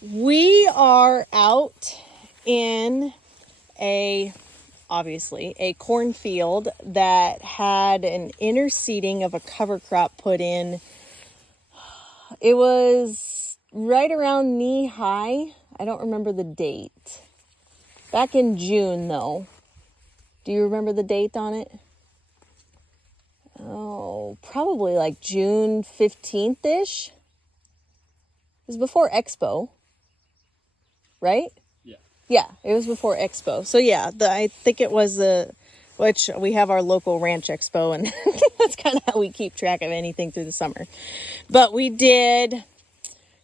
We are out in obviously a cornfield that had an interseeding of a cover crop put in. It was right around knee high. I don't remember the date. Back in June though. Do you remember the date on it? Oh, probably like June 15th-ish. It was before Expo, right? Yeah, it was before Expo. So yeah, I think it was which we have our local ranch expo, and that's kind of how we keep track of anything through the summer. But we did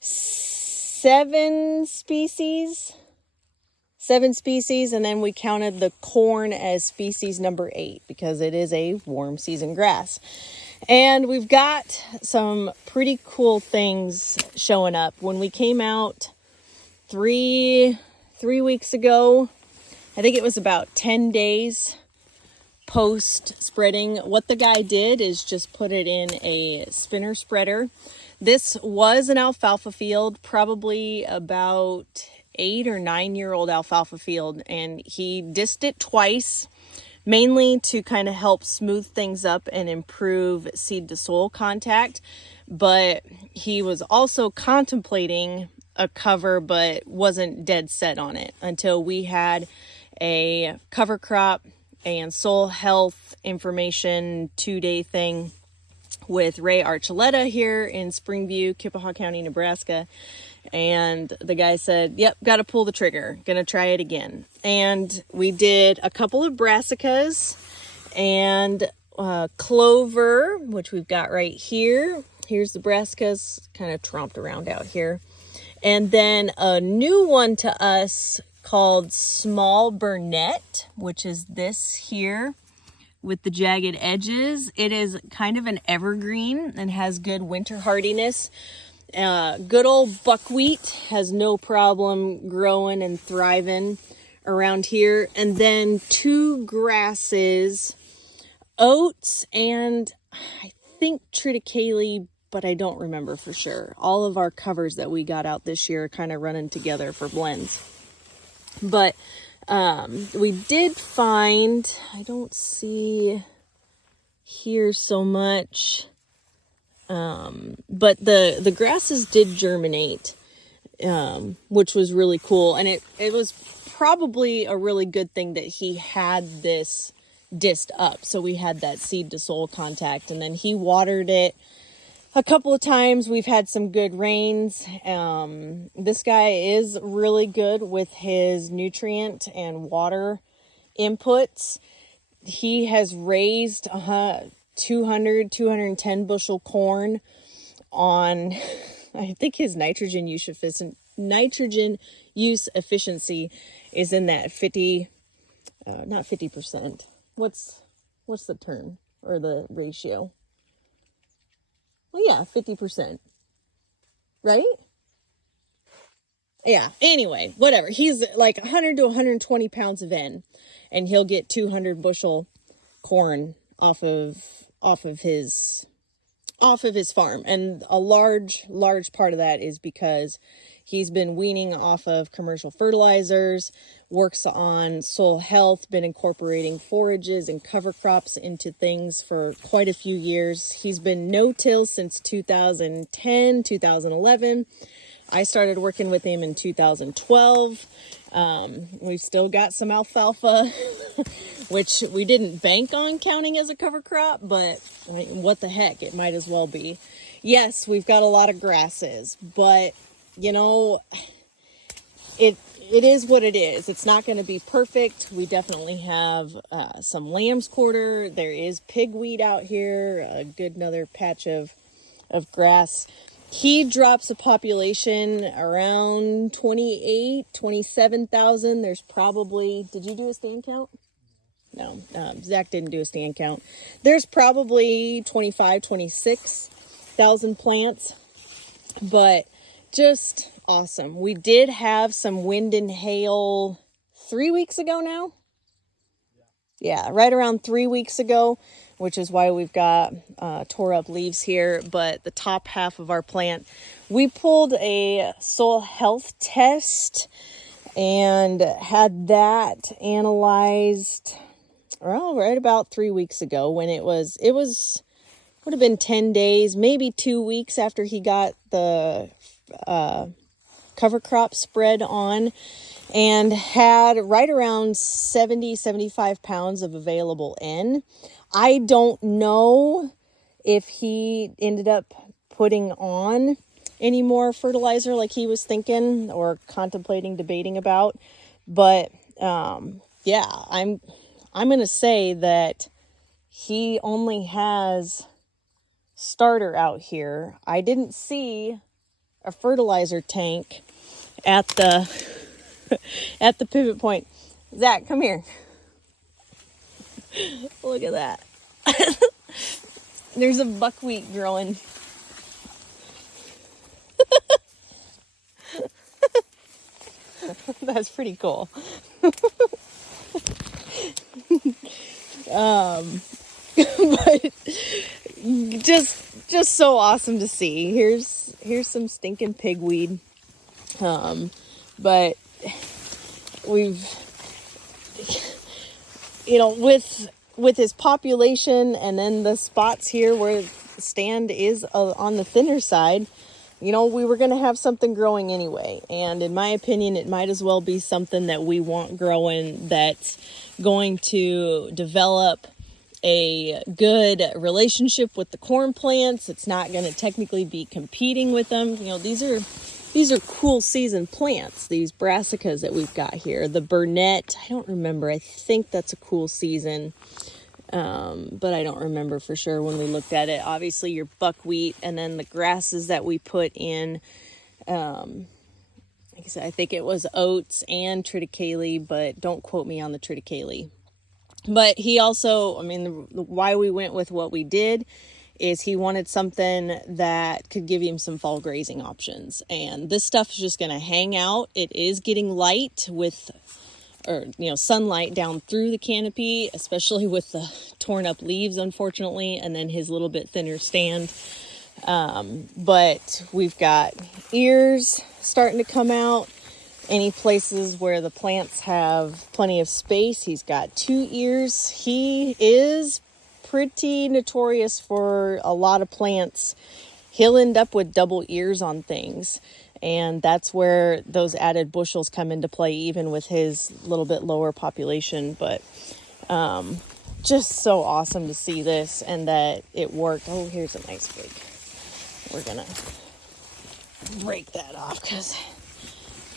seven species, and then we counted the corn as species number 8 because it is a warm season grass. And we've got some pretty cool things showing up. When we came out three weeks ago, I think it was about 10 days post spreading. What the guy did is just put it in a spinner spreader. This was an alfalfa field, probably about 8 or 9 year old alfalfa field, and he dissed it twice, mainly to kind of help smooth things up and improve seed to soil contact. But he was also contemplating a cover, but wasn't dead set on it until we had a cover crop and soil health information 2-day thing with Ray Archuleta here in Springview, Kippahaw County, Nebraska. And the guy said, yep, got to pull the trigger. Gonna try it again. And we did a couple of brassicas and clover, which we've got right here. Here's the brassicas kind of tromped around out here. And then a new one to us called Small Burnett, which is this here with the jagged edges. It is kind of an evergreen and has good winter hardiness. Good old buckwheat has no problem growing and thriving around here. And then 2 grasses, oats, and I think triticale, but I don't remember for sure. All of our covers that we got out this year are kind of running together for blends. But we did find, I don't see here so much, but the grasses did germinate, which was really cool. And it was probably a really good thing that he had this dissed up, so we had that seed to soil contact. And then he watered it a couple of times. We've had some good rains. This guy is really good with his nutrient and water inputs. He has raised 210 bushel corn on, I think his nitrogen use efficiency is in that 50, not 50%. What's the term or the ratio? Well, yeah, 50%, right? Yeah, anyway, whatever. He's like 100 to 120 pounds of N, and he'll get 200 bushel corn off of his farm. And a large part of that is because he's been weaning off of commercial fertilizers, works on soil health, been incorporating forages and cover crops into things for quite a few years. He's been no-till since 2010, 2011. I started working with him in 2012. We've still got some alfalfa, which we didn't bank on counting as a cover crop, but I mean, what the heck, it might as well be. Yes, we've got a lot of grasses, but you know, it is what it is. It's not going to be perfect. We definitely have some lamb's quarter. There is pigweed out here, a good another patch of grass. He drops a population around 27,000. There's probably, did you do a stand count? No, Zach didn't do a stand count. There's probably 26,000 plants, but just awesome. We did have some wind and hail 3 weeks ago now. Yeah, right around 3 weeks ago. which is why we've got tore up leaves here. But the top half of our plant, we pulled a soil health test and had that analyzed, well, right about 3 weeks ago, when it would have been 10 days, maybe 2 weeks after he got the cover crop spread on, and had right around 75 pounds of available N. I don't know if he ended up putting on any more fertilizer like he was thinking or contemplating, debating about. But yeah, I'm going to say that he only has starter out here. I didn't see a fertilizer tank at the at the pivot point. Zach, come here. Look at that. There's a buckwheat growing. That's pretty cool. But just so awesome to see. Here's some stinking pigweed. But we've, with his population and then the spots here where the stand is on the thinner side, we were going to have something growing anyway. And in my opinion, it might as well be something that we want growing, that's going to develop a good relationship with the corn plants. It's not going to technically be competing with them. These are cool season plants, these brassicas that we've got here. The Burnett, I don't remember. I think that's a cool season. But I don't remember for sure when we looked at it. Obviously your buckwheat, and then the grasses that we put in, like I said, I think it was oats and triticale, but don't quote me on the triticale. But he also, why we went with what we did is he wanted something that could give him some fall grazing options. And this stuff is just going to hang out. It is getting light with, sunlight down through the canopy, especially with the torn up leaves, unfortunately, and then his little bit thinner stand. But we've got ears starting to come out. Any places where the plants have plenty of space, he's got 2 ears. He is pretty notorious for a lot of plants. He'll end up with double ears on things. And that's where those added bushels come into play, even with his little bit lower population. But just so awesome to see this and that it worked. Oh, here's a nice fig. We're going to break that off because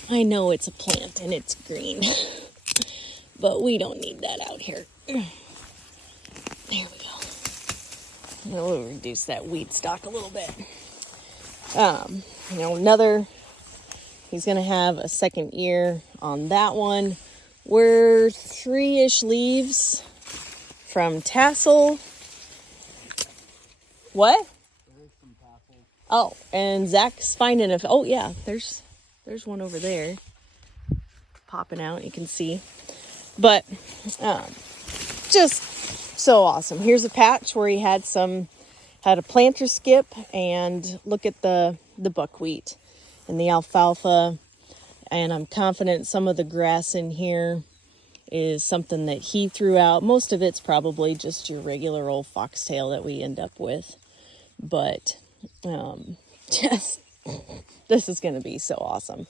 I know it's a plant and it's green. But we don't need that out here. There we go. We'll reduce that weed stock a little bit. He's going to have a second ear on that one. We're 3-ish leaves from tassel. What? Oh, and Zach's finding oh yeah, there's one over there popping out, you can see. But just so awesome. Here's a patch where he had a planter skip, and look at the buckwheat and the alfalfa. And I'm confident some of the grass in here is something that he threw out. Most of it's probably just your regular old foxtail that we end up with. But this is going to be so awesome.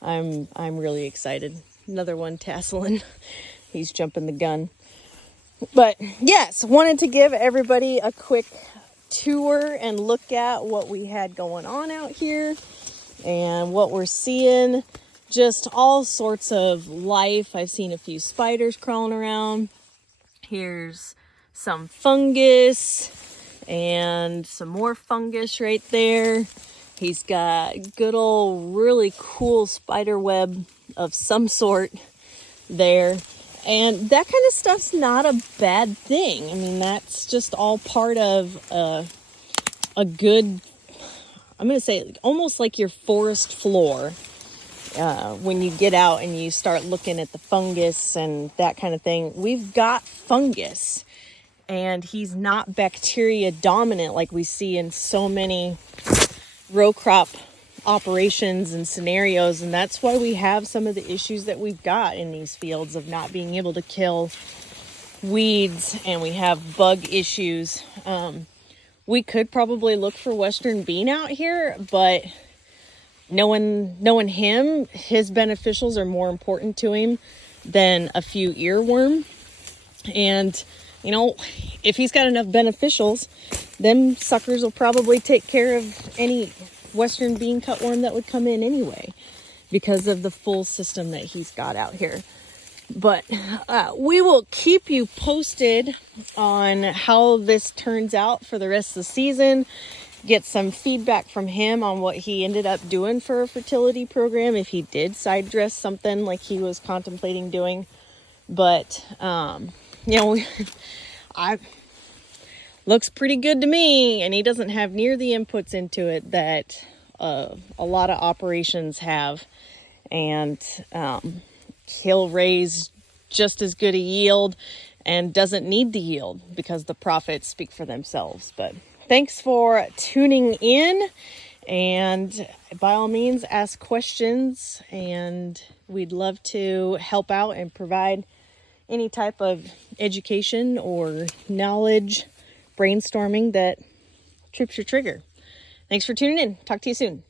I'm really excited. Another one tasseling. He's jumping the gun. But yes, wanted to give everybody a quick tour and look at what we had going on out here and what we're seeing. Just all sorts of life. I've seen a few spiders crawling around. Here's some fungus and some more fungus right there. He's got good old really cool spider web of some sort there. And that kind of stuff's not a bad thing. That's just all part of a good, I'm going to say almost like your forest floor. When you get out and you start looking at the fungus and that kind of thing, we've got fungus and he's not bacteria dominant like we see in so many row crop operations and scenarios. And that's why we have some of the issues that we've got in these fields of not being able to kill weeds, and we have bug issues. We could probably look for Western bean out here, but knowing him, his beneficials are more important to him than a few earworm. And you know, if he's got enough beneficials, them suckers will probably take care of any Western bean cutworm that would come in anyway, because of the full system that he's got out here. But we will keep you posted on how this turns out for the rest of the season. Get some feedback from him on what he ended up doing for a fertility program, if he did side dress something like he was contemplating doing. But you know, looks pretty good to me, and he doesn't have near the inputs into it that a lot of operations have. And he'll raise just as good a yield and doesn't need the yield because the profits speak for themselves. But thanks for tuning in, and by all means ask questions, and we'd love to help out and provide any type of education or knowledge brainstorming that trips your trigger. Thanks for tuning in. Talk to you soon.